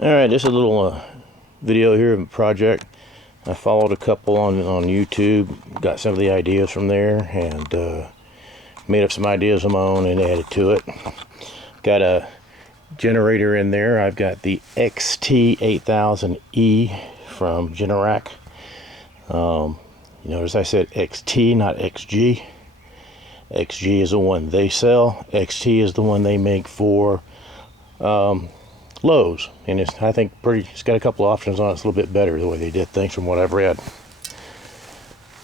Alright, just a little video here of a project. I followed a couple on YouTube, got some of the ideas from there, and made up some ideas of my own and added to it. Got a generator in there. I've got the XT8000E from Generac. You notice I said XT, not XG. XG is the one they sell. XT is the one they make for Lowe's, and it's, I think, it's got a couple of options on it. It's a little bit better the way they did things from what I've read.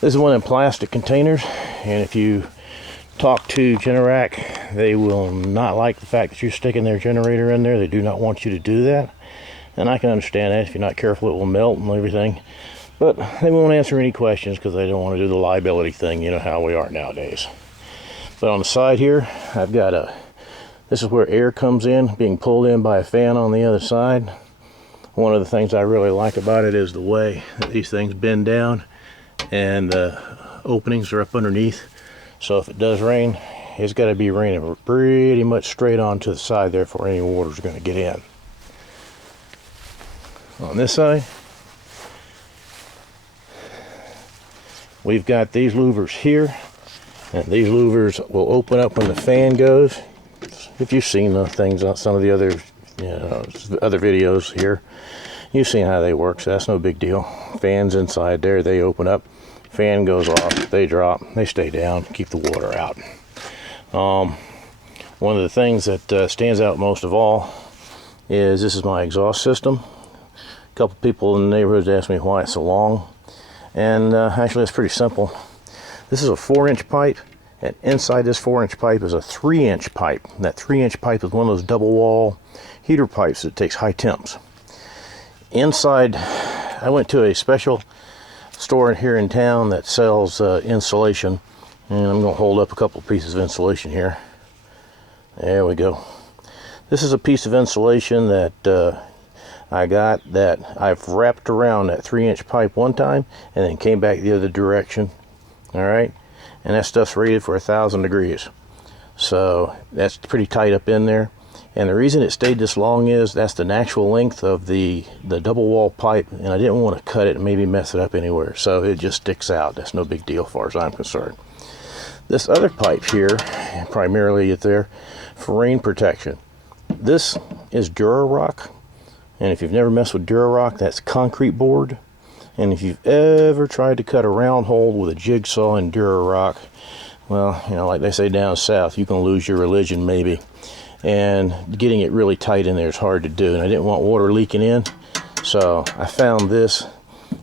This is one in plastic containers, and if you talk to Generac, they will not like the fact that you're sticking their generator in there. They do not want you to do that, and I can understand that. If you're not careful, it will melt and everything, but they won't answer any questions because they don't want to do the liability thing. You know how we are nowadays. But on the side here, I've got this is where air comes in, being pulled in by a fan on the other side. One of the things I really like about it is the way that these things bend down and the openings are up underneath. So if it does rain, it's got to be raining pretty much straight on to the side there for any water is going to get in. On this side, we've got these louvers here, and these louvers will open up when the fan goes. If you've seen the things on some of the other, other videos here, you've seen how they work, so that's no big deal. Fans inside there, they open up, fan goes off, they drop, they stay down, keep the water out. One of the things that stands out most of all is this is my exhaust system. A couple people in the neighborhood asked me why it's so long, and actually it's pretty simple. This is a 4-inch pipe, and inside this 4-inch pipe is a 3-inch pipe. And that 3-inch pipe is one of those double wall heater pipes that takes high temps. Inside, I went to a special store here in town that sells insulation, and I'm going to hold up a couple pieces of insulation here. There we go. This is a piece of insulation that I got that I've wrapped around that 3-inch pipe one time and then came back the other direction. All right, and that stuff's rated for 1,000 degrees, so that's pretty tight up in there. And the reason it stayed this long is that's the natural length of the double wall pipe, and I didn't want to cut it and maybe mess it up anywhere, so it just sticks out. That's no big deal as far as I'm concerned. This other pipe here, primarily is there for rain protection. This is Durarock, and if you've never messed with Durarock, that's concrete board. And if you've ever tried to cut a round hole with a jigsaw in Durarock, well, you know, like they say down south, you can lose your religion maybe. And getting it really tight in there is hard to do, and I didn't want water leaking in, so I found this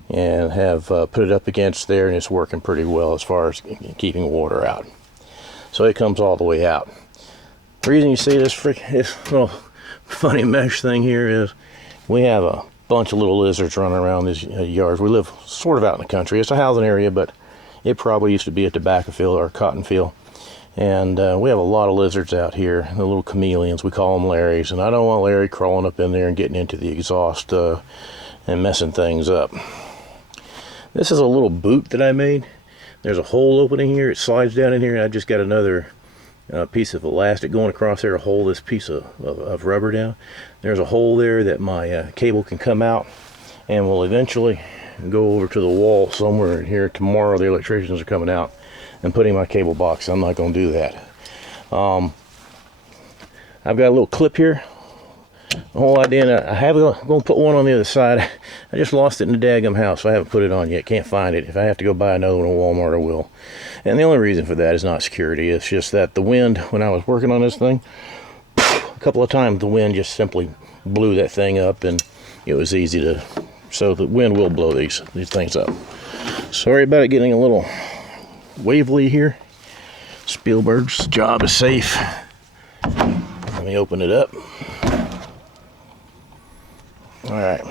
and have put it up against there, and it's working pretty well as far as keeping water out. So it comes all the way out. The reason you see this little funny mesh thing here is we have a bunch of little lizards running around these yards. We live sort of out in the country. It's a housing area, but it probably used to be a tobacco field or a cotton field. And we have a lot of lizards out here, the little chameleons. We call them Larrys, and I don't want Larry crawling up in there and getting into the exhaust and messing things up. This is a little boot that I made. There's a hole opening here. It slides down in here, and I just got another piece of elastic going across there to hold this piece of rubber down. There's a hole there that my cable can come out, and will eventually go over to the wall somewhere in here. Tomorrow the electricians are coming out and putting my cable box. I'm not going to do that. I've got a little clip here. The whole idea, I have going to put one on the other side. I just lost it in the daggum house, so I haven't put it on yet. Can't find it. If I have to go buy another one at Walmart, I will. And the only reason for that is not security. It's just that the wind, when I was working on this thing, a couple of times the wind just simply blew that thing up, and it was easy to, so the wind will blow these things up. Sorry about it getting a little wavely here. Spielberg's job is safe. Let me open it up. Alright,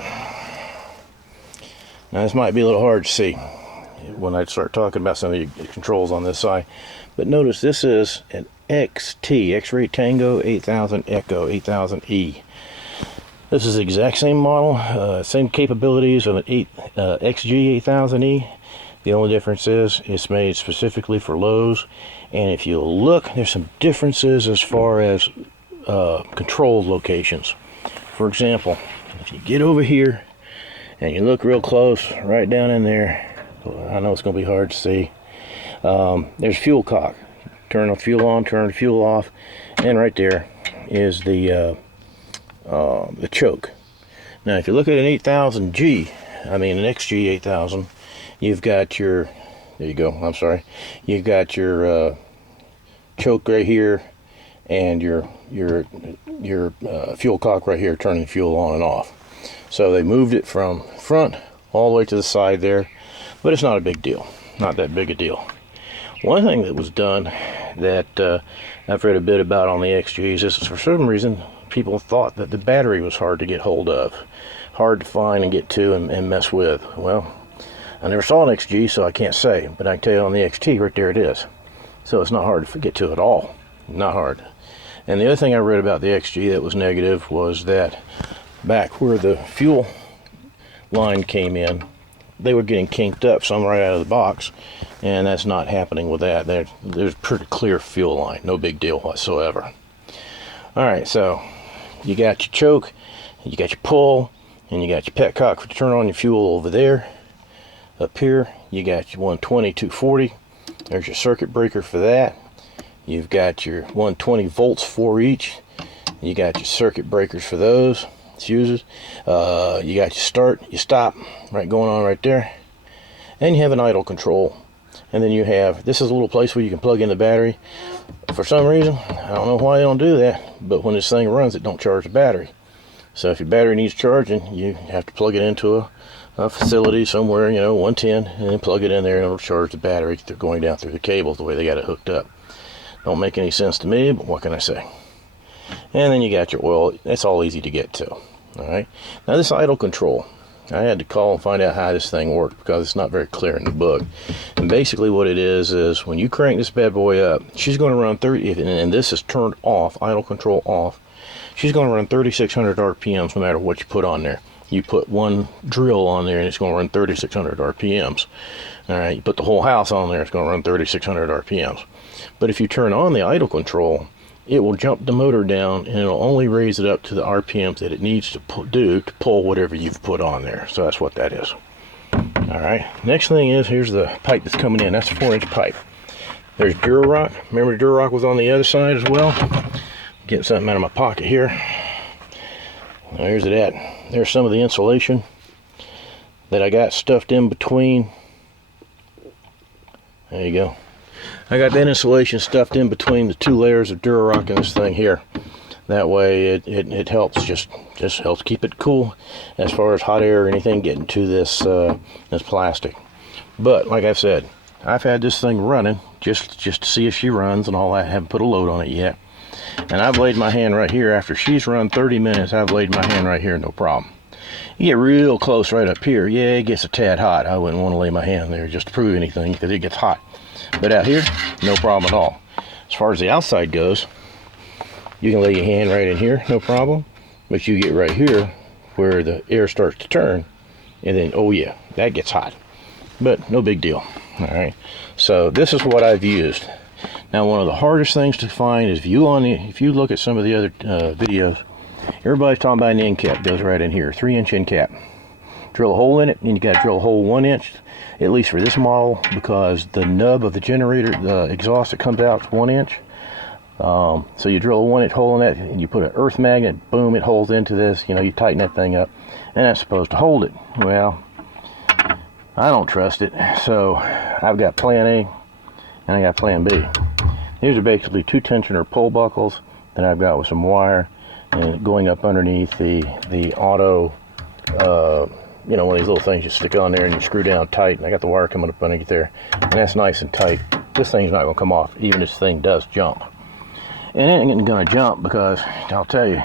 now this might be a little hard to see when I start talking about some of the controls on this side, but notice this is an XT, X-Ray Tango 8000 Echo 8000E. This is the exact same model, same capabilities of an XG8000E. The only difference is it's made specifically for Lowe's, and if you look, there's some differences as far as control locations. For example, If you get over here and you look real close, right down in there, I know it's going to be hard to see, there's fuel cock. Turn the fuel on, turn the fuel off, and right there is the choke. Now if you look at an 8000G, I mean an XG8000, you've got your, there you go, I'm sorry, you've got your choke right here and your fuel cock right here, turning the fuel on and off. So they moved it from front all the way to the side there, but it's not a big deal, not that big a deal. One thing that was done that I've read a bit about on the XGs is, for some reason, people thought that the battery was hard to get hold of, hard to find and get to and mess with. Well, I never saw an XG, so I can't say, but I can tell you on the XT, right there it is. So it's not hard to get to at all, not hard. And the other thing I read about the XG that was negative was that back where the fuel line came in, they were getting kinked up, some right out of the box, and that's not happening with that. There's pretty clear fuel line, no big deal whatsoever. Alright, so you got your choke, you got your pull, and you got your petcock to turn on your fuel over there. Up here, you got your 120, 240. There's your circuit breaker for that. You've got your 120 volts for each. You got your circuit breakers for those fuses. You got your start, your stop, right going on right there. And you have an idle control. And then you have, this is a little place where you can plug in the battery. For some reason, I don't know why they don't do that, but when this thing runs, it don't charge the battery. So if your battery needs charging, you have to plug it into a facility somewhere, 110, and then plug it in there and it'll charge the battery. They're going down through the cables the way they got it hooked up. Don't make any sense to me, but what can I say? And then you got your oil. That's all easy to get to. Alright, now this idle control, I had to call and find out how this thing worked because it's not very clear in the book. And basically what it is when you crank this bad boy up, she's going to run 30, and this is turned off, idle control off, she's going to run 3600 RPMs no matter what you put on there. You put one drill on there and it's going to run 3600 RPMs. Alright, you put the whole house on there, it's going to run 3600 RPMs. But if you turn on the idle control, it will jump the motor down and it'll only raise it up to the RPMs that it needs to do to pull whatever you've put on there. So that's what that is. Alright, next thing is, here's the pipe that's coming in. That's a 4-inch pipe. There's Durarock. Remember Durarock was on the other side as well? Getting something out of my pocket here. There's it at. There's some of the insulation that I got stuffed in between. There you go. I got that insulation stuffed in between the two layers of Durarock in this thing here. That way it helps, just helps keep it cool as far as hot air or anything getting to this this plastic. But like I said, I've had this thing running just to see if she runs and all that. I haven't put a load on it yet. And I've laid my hand right here. After she's run 30 minutes, I've laid my hand right here, no problem. You get real close right up here, yeah, it gets a tad hot. I wouldn't want to lay my hand there just to prove anything because it gets hot. But out here, no problem at all. As far as the outside goes, you can lay your hand right in here, no problem. But you get right here where the air starts to turn, and then, oh yeah, that gets hot. But no big deal. Alright, so this is what I've used. Now one of the hardest things to find is if you look at some of the other videos, everybody's talking about an end cap. Goes right in here, 3-inch end cap. Drill a hole in it, and you got to drill a hole 1 inch, at least for this model, because the nub of the generator, the exhaust that comes out, is 1 inch. So you drill a 1 inch hole in it, and you put an earth magnet, boom, it holds into this. You tighten that thing up, and that's supposed to hold it. Well, I don't trust it, so I've got plan A and I got plan B. These are basically 2 tensioner pull buckles that I've got with some wire and going up underneath the auto one of these little things you stick on there and you screw down tight, and I got the wire coming up underneath there, and that's nice and tight. This thing's not going to come off even if this thing does jump. And it ain't going to jump because I'll tell you,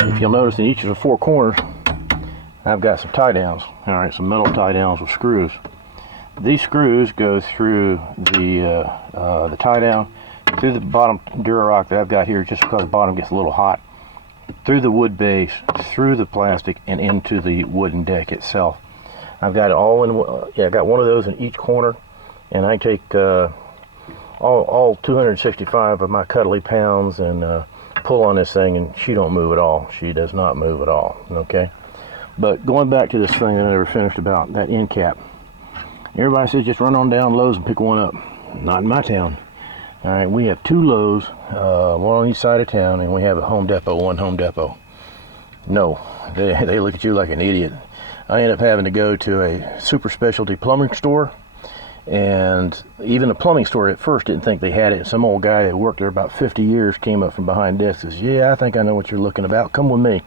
if you'll notice in each of the 4 corners I've got some tie downs. Alright, some metal tie downs with screws. These screws go through the tie down, through the bottom Durarock that I've got here, just because the bottom gets a little hot, through the wood base, through the plastic, and into the wooden deck itself. I've got it all in, yeah, I got one of those in each corner, and I take all 265 of my cuddly pounds and pull on this thing and she don't move at all. She does not move at all, okay? But going back to this thing that I never finished about, that end cap. Everybody says just run on down Lowe's and pick one up. Not in my town. All right, we have 2 Lowe's, one on each side of town, and we have a Home Depot, 1 Home Depot. No, they look at you like an idiot. I end up having to go to a super specialty plumbing store, and even the plumbing store at first didn't think they had it. Some old guy that worked there about 50 years came up from behind desk and says, yeah, I think I know what you're looking about. Come with me.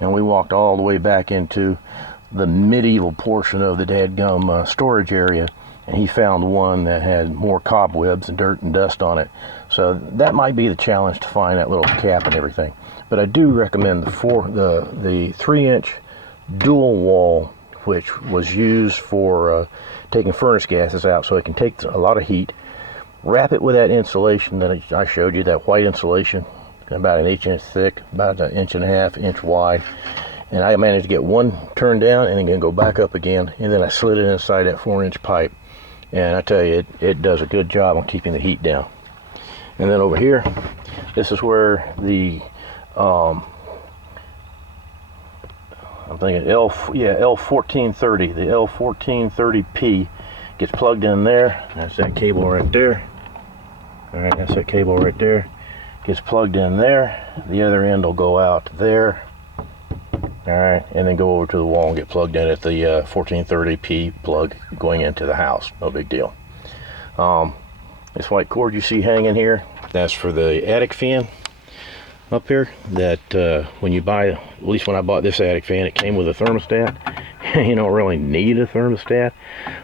And we walked all the way back into the medieval portion of the dadgum storage area, and he found one that had more cobwebs and dirt and dust on it. So that might be the challenge, to find that little cap and everything. But I do recommend the 3-inch dual wall, which was used for taking furnace gases out, so it can take a lot of heat. Wrap it with that insulation that I showed you, that white insulation, about 1 inch thick, about 1.5 inch wide. And I managed to get one turned down and then go back up again, and then I slid it inside that 4-inch pipe. And I tell you, it does a good job on keeping the heat down. And then over here, this is where the I'm thinking L1430, the L1430P gets plugged in there. That's that cable right there. All right, that's that cable right there. Gets plugged in there. The other end will go out there. All right, and then go over to the wall and get plugged in at the 1430P plug going into the house. No big deal. This white cord you see hanging here, that's for the attic fan up here. That when you buy, at least when I bought this attic fan, it came with a thermostat. You don't really need a thermostat,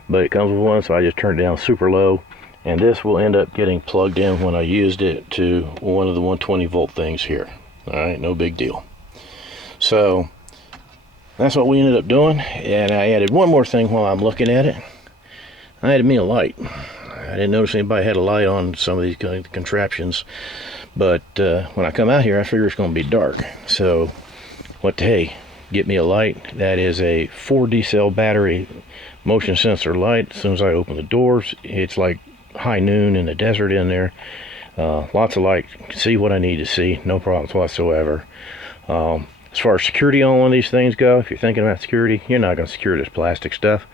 but it comes with one, so I just turned it down super low. And this will end up getting plugged in when I used it to one of the 120 volt things here. All right, no big deal. So that's what we ended up doing. And I added one more thing while I'm looking at it. I added me a light. I didn't notice anybody had a light on some of these kind of contraptions, but when I come out here, I figure it's going to be dark. So hey, get me a light. That is a 4D cell battery motion sensor light. As soon as I open the doors, it's like high noon in the desert in there. Lots of light, see what I need to see, no problems whatsoever. As far as security on one of these things go, if you're thinking about security, you're not going to secure this plastic stuff.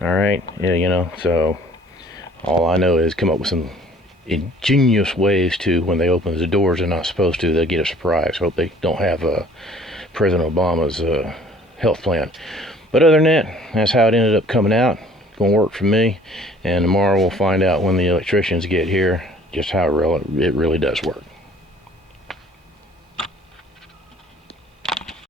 All right, yeah, you know, so all I know is come up with some ingenious ways to, when they open the doors they're not supposed to, they'll get a surprise. Hope they don't have President Obama's health plan. But other than that, that's how it ended up coming out. It's going to work for me, and tomorrow we'll find out when the electricians get here just how it really does work.